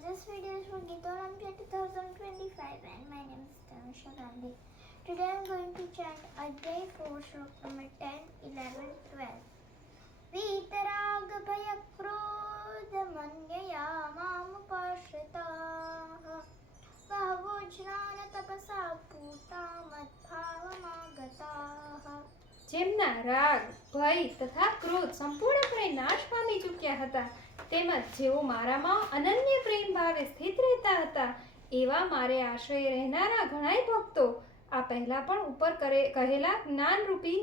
This video is for Gita Olympiad 2025 and my name is Tanisha Gandhi. Today I am going to chant Adhyay 4 Shlok number 10, 11, 12. वीतराग भय क्रोध मन्यया मामुपाश्रिताः बहवो ज्ञान तपसा पूता मद्भावमागताः। જેમના રાગ, ભય તથા ક્રોધ સંપૂર્ણપણે નાશ પામી ચૂક્યા હતા, તેમજ જેઓ મારામાં અનન્ય પ્રેમ ભાવે સ્થિત રહેતા હતા, એવા મારે આશ્રય રહેનારા ઘણાય ભક્તો આ પહેલા પણ ઉપર કહેલા જ્ઞાનરૂપી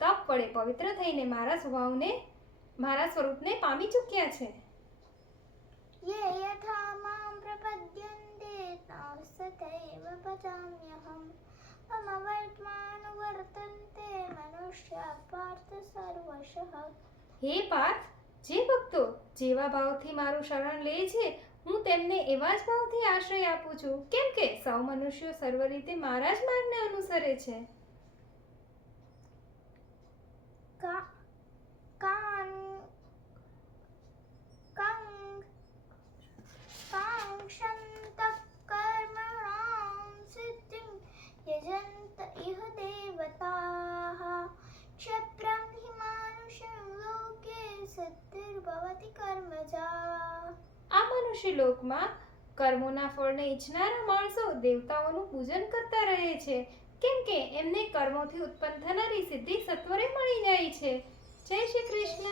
તપ વડે પવિત્ર થઈને મારા સ્વરૂપને પામી ચૂક્યા છે. ये यथा मां प्रपद्यन्ते तथैव भजाम्यहम् मम वर्तमानुवर्तन्ते मनुष्या पार्थ सर्वशः। હે પાર્થ, જે ભક્તો જેવા ભાવથી મારું શરણ લે છે, હું તેમને એવા જ ભાવથી આશ્રય આપું છું, કેમ કે સૌ મનુષ્યો સર્વ રીતે મારા જ માર્ગને અનુસરે છે. काङ्क्षन्तः कर्मणां सिद्धिं यजन्त इह देवताः क्षिप्रं हि मानुषं लोके सिद्धिर्भवति कर्मजा। આ મનુષ્ય લોકમાં કર્મોના ફળને ઈચ્છનારા માણસો દેવતાઓનું પૂજન કરતા રહે છે, કેમ કે એમને કર્મોથી ઉત્પન્ન થનારી સિદ્ધિ સત્વરે મળી જાય છે. જય શ્રી કૃષ્ણ.